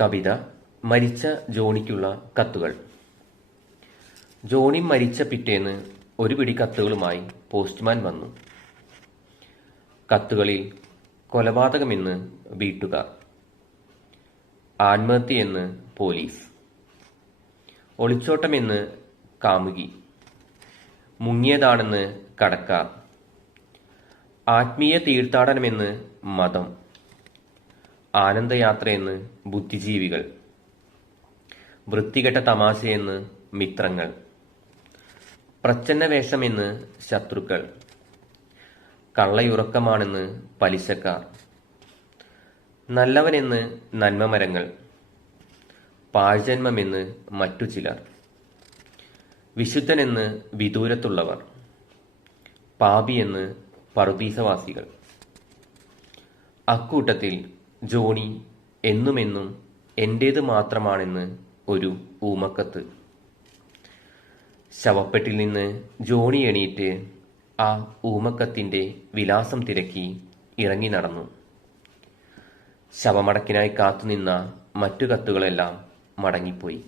കവിത മരിച്ച ജോണിക്കുള്ള കത്തുകൾ. ജോണി മരിച്ച പിറ്റേന്ന് ഒരു പിടി കത്തുകളുമായി പോസ്റ്റ്മാൻ വന്നു. കത്തുകളിൽ കൊലപാതകമെന്ന് വീട്ടുകാർ. ആത്മഹത്യയെന്ന് പോലീസ്. ഒളിച്ചോട്ടമെന്ന് കാമുകി. മുങ്ങിയതാണെന്ന് കടക്കാർ. ആത്മീയ തീർത്ഥാടനമെന്ന് മതം. ആനന്ദയാത്രയെന്ന് ബുദ്ധിജീവികൾ. വൃത്തികെട്ട തമാശയെന്ന് മിത്രങ്ങൾ. പ്രച്ഛന്ന വേഷമെന്ന് ശത്രുക്കൾ. കള്ളയുറക്കമാണെന്ന് പലിശക്കാർ. നല്ലവനെന്ന് നന്മമരങ്ങൾ. പാഴ്ജന്മമെന്ന് മറ്റു ചിലർ വിശുദ്ധനെന്ന് വിദൂരത്തുള്ളവർ. പാപിയെന്ന് പറുദീസവാസികൾ. അക്കൂട്ടത്തിൽ ജോണി എന്നുമെന്നും എന്റേത് മാത്രമാണെന്ന് ഒരു ഊമക്കത്ത്. ശവപ്പെട്ടിൽ നിന്ന് ജോണി എണീറ്റ് ആ ഊമക്കത്തിന്റെ വിലാസം തിരക്കി ഇറങ്ങി നടന്നു. ശവമടക്കിനായി കാത്തുനിന്ന മറ്റു കത്തുകളെല്ലാം മടങ്ങിപ്പോയി.